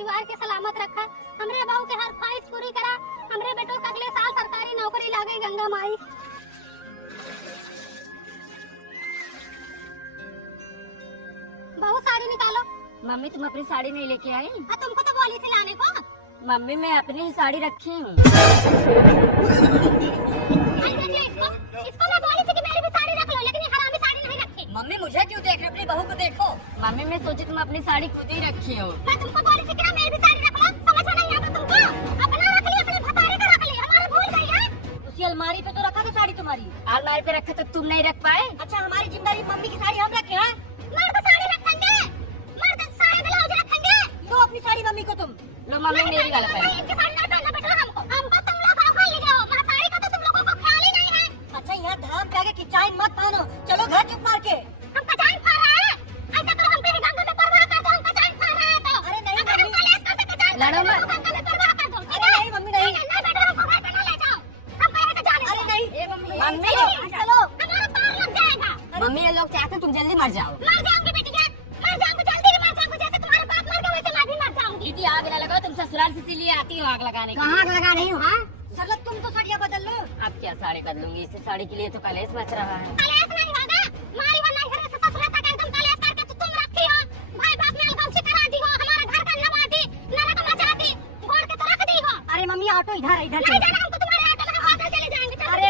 परिवार के सलामत रखा। हमरे बहू के हर ख्वाहिश पूरी करा। हमरे बेटो का अगले साल सरकारी नौकरी लागे गंगा माई। बहू साड़ी निकालो। मम्मी तुम अपनी साड़ी नहीं लेके आई? तुमको तो बोली थी लाने को। मम्मी मैं अपनी ही साड़ी रखी हूँ। इसको मैं बोली थी कि मेरी भी साड़ी रख लो, लेकिन ये हरामी साड़ी नहीं रखी। मम्मी मुझे क्यों देख रहे, अपनी बहू को देखो। मम्मी मैं सोची तुम अपनी साड़ी खुद ही रखी हो। मैं तुमको बोली थी कि ना मेरी भी साड़ी रख लो, समझ में नहीं आता तुमको? अपना रख ली, अपने भतारे का रख ली, हमारा भूल गई है। उसी अलमारी पे तो रखा था साड़ी तुम्हारी। अलमारी पे रखा तो तुम नहीं रख पाए? अच्छा हमारी जिम्मेदारी मम्मी की साड़ी हम रखे हैं। मर्द साड़ी रखेंगे, मर्द साड़ी ब्लाउज रखेंगे। दो अपनी साड़ी मम्मी को तुम। लो मम्मी मेरी गलत है। इनकी साड़ी नहीं पहनना बेटा हमको तुम लोग खा ले जाओ। मेरी साड़ी का तो तुम लोगों को ख्याल ही नहीं है। अच्छा यहाँ धाम पे आके किचाइन मत मानो, चलो घर चुप मार के। हम कचाई खा रहे हैं, ऐसा करो हम भी गंगा में परवाह कर दो। हम कचाई खा रहे हैं तो अरे नहीं अगर हम कलेश करते कचाई लड़ो मत। गंगा में परवाह कर दो। अरे नहीं मम्मी नहीं। नहीं बेटा हमको घर पे ना ले जाओ, हम कहीं से जाने। अरे नहीं मम्मी चलो हमारा पार लग जाएगा। मम्मी ये लोग चाहते तुम जल्दी मर जाओ। मर जाऊंगी बेटिया, मर जाऊंगी, जल्दी मर जाऊंगी। जैसे तुम्हारे बाप मर गए वैसे मैं भी मर जाऊंगी। दीदी आग ना लगाओ, तुम ससुराल से इसीलिए आती हो आग लगाने। कहाँ आग लगा रही हूँ? हाँ सरलत तुम तो साड़ियाँ बदल लो। अब क्या साड़ी बदलूंगी, इस साड़ी के लिए तो कलेश मच रहा है। कलेश नहीं होगा, मारी वरना घर से ससुर तक एकदम कलेश करके तो तुम रखी हो। भाई बाप में अलगम करा दी हो, हमारा घर का नवा दी, नरक मचा दी, गोड़ के तो रख दी हो। अरे मम्मी ऑटो इधर इधर नहीं जाना हमको, तुम्हारे ऑटो में हम वापस चले जाएंगे। चलो। अरे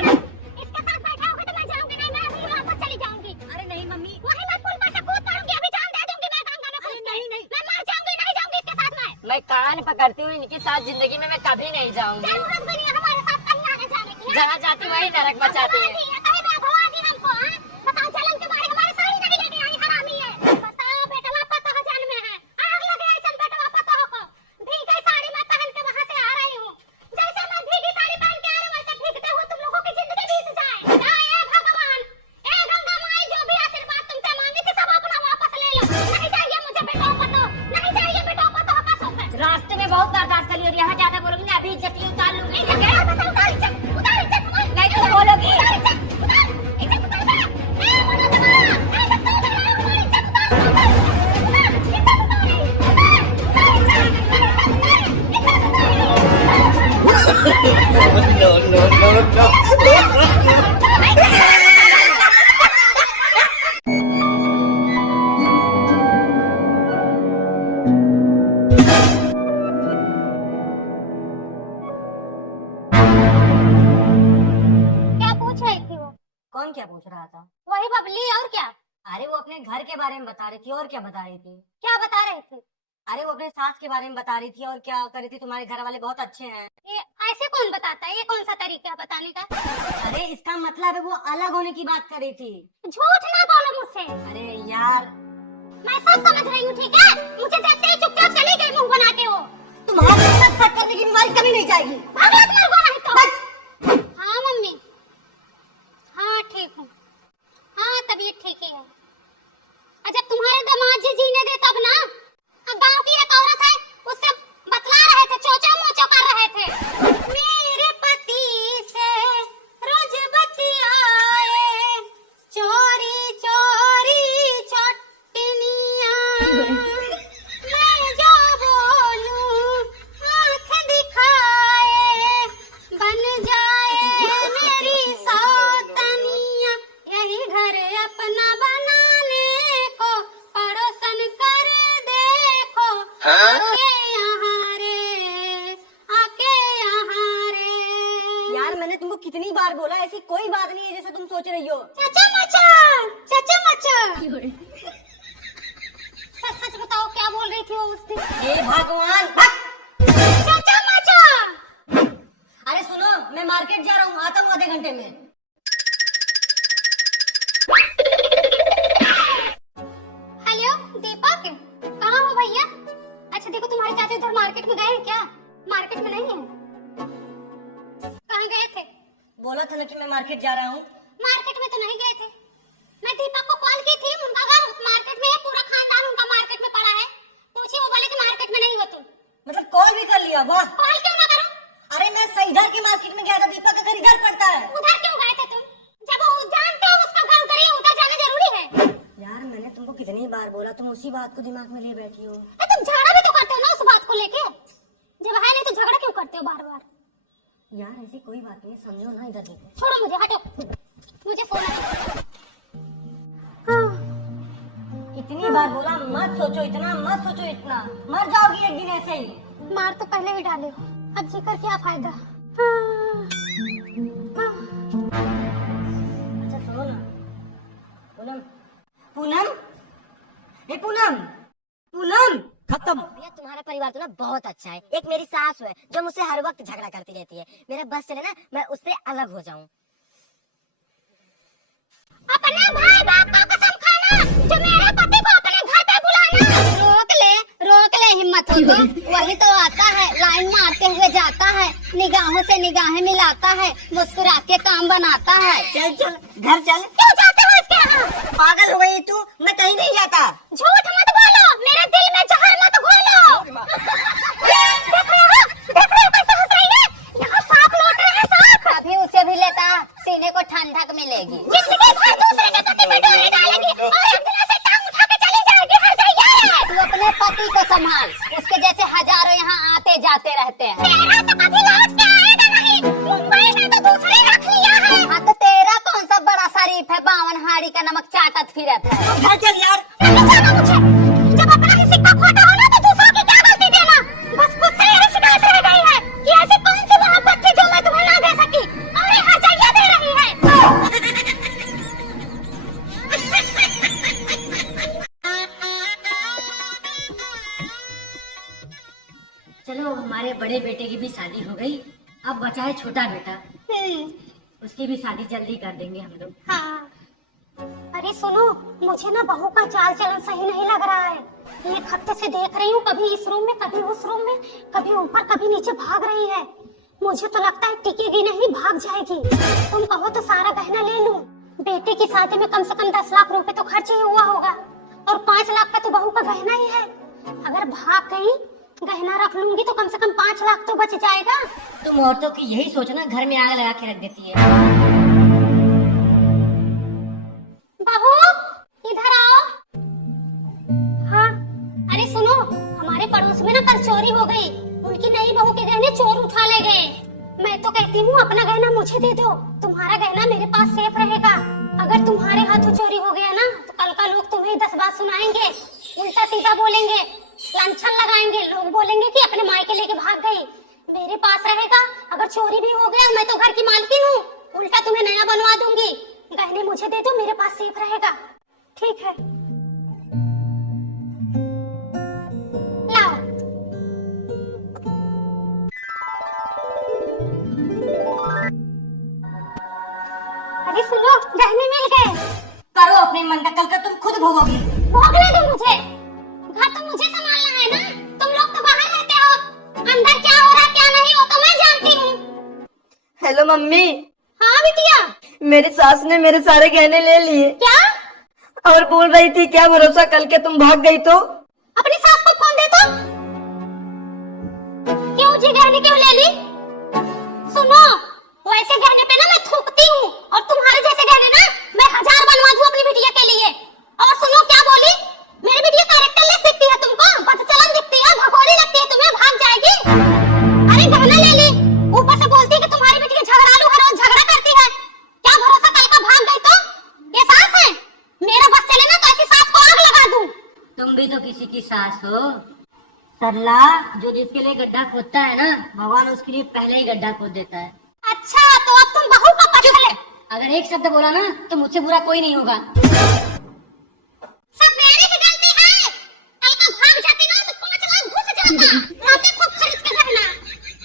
इसके साथ बैठा होगा तो मैं जाऊंगी नहीं, मैं अभी वापस चली जाऊंगी। अरे नहीं मम्मी। वहीं मैं पुल पर से कूद पड़ूंगी, अभी जान दे दूंगी मैं गंगा में कूद के। नहीं। मैं मर जाऊंगी, नहीं जाऊंगी इसके साथ मैं कान पकड़ती हूँ, इनके साथ जिंदगी में मैं कभी नहीं जाऊंगी। जरूरत भी नहीं है हमारे साथ कहीं आगे जाने की। जहाँ जाती वही नरक मचाती है। कहीं भगवा दी हमको। बताओ चलन के बारे हमारी साड़ी नहीं लेके आई, हरामी है। बताओ बेटवा पता है जन्म में है, आग लगे ऐसा बेटवा पता हो को। भीगी साड़ी मैं पहन के वहाँ से आ रही हूँ। जैसे मैं भीगी साड़ी पहन के आ रही हूँ वैसे भीगते हुए तुम लोगों की जिंदगी बीत जाए। हे भगवान, हे गंगा माई, जो भी आशीर्वाद तुमसे मांगी थी सब अपना वापस ले लो। नहीं चाहिए मुझे बेटा पतो, नहीं चाहिए बेटा पतो का सुख। रास्ते में बहुत बर्दाश्त करी और यहाँ ज्यादा बोलोगी ना, अभी इज्जत की उतार लूंगी। नहीं तुम बोलोगी। No, no, no, no. क्या पूछ रही थी वो? कौन क्या पूछ रहा था? वही बबली, और क्या? अरे वो अपने घर के बारे में बता रही थी। और क्या बता रही थी? क्या बता रही थी? अरे वो अपने सास के बारे में बता रही थी। और क्या कर रही थी, तुम्हारे घर वाले बहुत अच्छे हैं। ये ऐसे कौन बताता है? ये कौन सा तरीका है बताने का? अरे इसका मतलब है वो अलग होने की बात कर रही थी। झूठ ना बोलो मुझसे। अरे यार मैं सब समझ रही हूँ, ठीक है? मुझे देखते ही चुपचाप चली गई मुंह बना के वो। तुम्हारे साथ शक करने की बीमारी कभी नहीं जाएगी। भागवत मर गो नहीं तो। हाँ मम्मी, हाँ ठीक हूँ, हाँ तबीयत ठीक ही है। जब तुम्हारे दामाद जी जीने दे तब ना। गांव की एक औरत है, उससे बतला रहे थे, चोचो मोचो कर रहे थे। मेरे पति से रोज बतियाए, चोरी चोरी चटनियां। मैं जो बोलूं आँख दिखाए, बन जाए मेरी सौतनिया। यही घर अपना बनाने को पड़ोसन कर देखो। आके यहाँ रे, आके यहाँ रे। यार मैंने तुमको कितनी बार बोला, ऐसी कोई बात नहीं है जैसे तुम सोच रही हो। चाचा मचा, चाचा मचा। सच सच बताओ क्या बोल रही थी वो उस दिन? हे भगवान, चाचा मचा। अरे सुनो, मैं मार्केट जा रहा हूँ, आता हूँ आधे घंटे में। हेलो दीपक, कहाँ हो भैया? अच्छा देखो तुम्हारे चाचा उधर मार्केट में गए हैं क्या? मार्केट में नहीं है? कहाँ गए थे? बोला था ना कि मैं मार्केट जा रहा हूँ। मार्केट में तो नहीं गए थे। मैं दीपक को कॉल की थी, उनका घर मार्केट में है, पूरा खानदान उनका मार्केट में पड़ा है। पूछी, वो बोले कि मार्केट में नहीं हो तुम। मतलब कॉल भी कर लिया? वाह। कॉल क्यों ना करूं? अरे मैं इधर की मार्केट में गया था, दीपक का घर इधर पड़ता है। उधर क्यों गए थे तुम? जब वो जानते हो उसका घर उधर ही है, उधर जाना जरूरी है। यार मैंने तुमको कितनी बार बोला, तुम उसी बात को दिमाग में ले बैठी हो। तुम झाड़ा भी तो करते हो ना उस बात को लेके? जब है नहीं तो झगड़ा क्यों करते हो बार बार? यार ऐसी कोई बात नहीं, समझो ना, इधर देखो। छोड़ो मुझे, हटो, मुझे फोन है। हाँ। कितनी बार बोला मत सोचो इतना, मत सोचो इतना, मर जाओगी एक दिन ऐसे ही। मार तो पहले ही डाले हो, अब जीकर क्या फायदा? अच्छा सुनो ना पूनम, पूनम, हे पूनम, पूनम। खत्म। भैया तुम्हारा परिवार तो ना बहुत अच्छा है। एक मेरी सास है जो मुझसे हर वक्त झगड़ा करती रहती है। मेरा बस चले ना मैं उससे अलग हो जाऊं। अपने भाई बाप का कसम खाना, जो मेरे पति को अपने घर पे बुलाना। रोक ले हिम्मत हो तो। वही तो आता है, लाइन मारते हुए जाता है, निगाहों से निगाहें मिलाता है, मुस्कुरा के काम बनाता है। चल चल घर चल। क्यों जाते हो इसके यहाँ? पागल हो गई तू, मैं कहीं नहीं जाता। झूठ मत बोलो, मेरे दिल में जहर मत घोलो। देख रहे हो कैसे हंस रही है? यहाँ सांप लौट रहे हैं, सांप। अभी उसे भी लेता, सीने को ठंडक मिलेगी। जिंदगी भर दूसरे के पति पे डोरी डालेगी और एक दिन ऐसे टांग उठा के चली जाएगी। हर जगह तू अपने पति को संभाल, उसके जैसे हजारों यहाँ आते जाते रहते हैं। तेरा तो कभी लौट के आएगा नहीं। मुंबई में तो दूसरे रख लिया है। हाँ तो तेरा कौन सा बड़ा शरीफ है, 52 हाड़ी का नमक चाटत फिरत है। घर चल यार। नहीं जाना मुझे। जब अपना ही सिक्का खोटा हो ना तो दूसरों की क्या गलती देना? बस खुद से यही शिकायत रह गई है कि ऐसी कौन सी मोहब्बत थी जो मैं तुम्हें ना दे सकी और ये हजाइया दे रही है। चलो हमारे बड़े बेटे की भी शादी हो गई, अब बचा है छोटा बेटा, उसकी भी शादी जल्दी कर देंगे हम लोग। हाँ। अरे सुनो, मुझे ना बहू का चाल चलन सही नहीं लग रहा है। एक हफ्ते से देख रही हूँ, कभी इस रूम में, कभी उस रूम में, कभी ऊपर कभी नीचे भाग रही है। मुझे तो लगता है टिकेगी नहीं, भाग जाएगी। तुम कहो तो सारा गहना ले लूं। बेटे की शादी में कम से कम 10 लाख रुपए तो खर्च ही हुआ होगा और 5 लाख का तो बहू का गहना ही है। अगर भाग गई, गहना रख लूंगी तो कम से कम 5 लाख तो बच जाएगा। तुम औरतों की यही सोचना, घर में आग लगा के रख देती है। बहू इधर आओ। हाँ। अरे सुनो, हमारे पड़ोस में ना कल चोरी हो गई। उनकी नई बहू के गहने चोर उठा ले गए। मैं तो कहती हूँ अपना गहना मुझे दे दो, तुम्हारा गहना मेरे पास सेफ रहेगा। अगर तुम्हारे हाथों चोरी हो गया ना तो कल का लोग तुम्हें 10 बात सुनाएंगे, उल्टा सीधा बोलेंगे, लांछन लगाएंगे। लोग बोलेंगे कि अपने मायके लेके भाग गई। मेरे पास रहेगा, अगर चोरी भी हो गया मैं तो घर की मालकिन हूँ, उल्टा तुम्हें नया बनवा दूंगी। गहने मुझे दे दो, मेरे पास सेफ रहेगा। ठीक है, लाओ। अरे सुनो, गहने मिल गए। करो अपने मन का, कल का तुम खुद भोगोगी। भोगने दो मुझे, घर तो मुझे संभालना है ना। तुम लोग तो बाहर रहते हो, अंदर क्या हो रहा है क्या नहीं हो तो मैं जानती हूँ। Hello mummy. हाँ बिटिया। मेरी सास ने मेरे सारे गहने ले लिए। क्या? और बोल रही थी क्या भरोसा कल के तुम भाग गई तो। अपनी सास को फोन दे तो। क्यों जी, गहने क्यों ले ली? सुनो, वैसे गहने पे ना मैं थूकती हूँ और तुम्हारे जैसे गहने ना मैं 1000 बनवा दूँ अपनी बिटिया के लिए। और सुनो क्या बोली, मेरी बिटिया कैरेक्टरलेस दिखती है तुमको, बदचलन दिखती है, भगोड़ी लगती है तुम्हें, भाग जाएगी। अरे गहना ले ली, ऊपर से बोलती है कि तुम्हारी बिटिया झगड़ालू हर रोज झगड़ा करती है। क्या भरोसा कल का भाग गई तो? ये सास है? मेरा बस चले ना तो ऐसी सास को आग लगा दूं। तुम भी तो किसी की सास हो। सरला, जो जिसके लिए गड्ढा खोदता है ना, भगवान उसके लिए पहले ही गड्ढा खोद देता है। अच्छा तो अब तुम बहू का पक्ष ले। अगर एक शब्द बोला ना तो मुझसे बुरा कोई नहीं होगा। सब मेरी की गलती है। कल का भाग जाती ना तो 5 लाख घुस जाता। लाते खूब खरीद के गहना।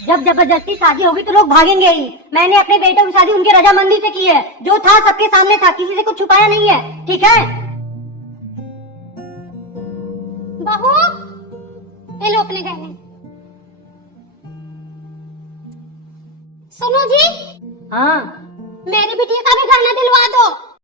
जब जबरदस्ती शादी होगी तो लोग भागेंगे ही। मैंने अपने बेटे की शादी उनकी रजामंदी से की है, जो था सबके सामने था, किसी से कुछ छुपाया नहीं है, ठीक है? बहू ले लो अपने गहने। सुनो जी, हाँ, मेरी बिटिया का भी गहना दिलवा दो।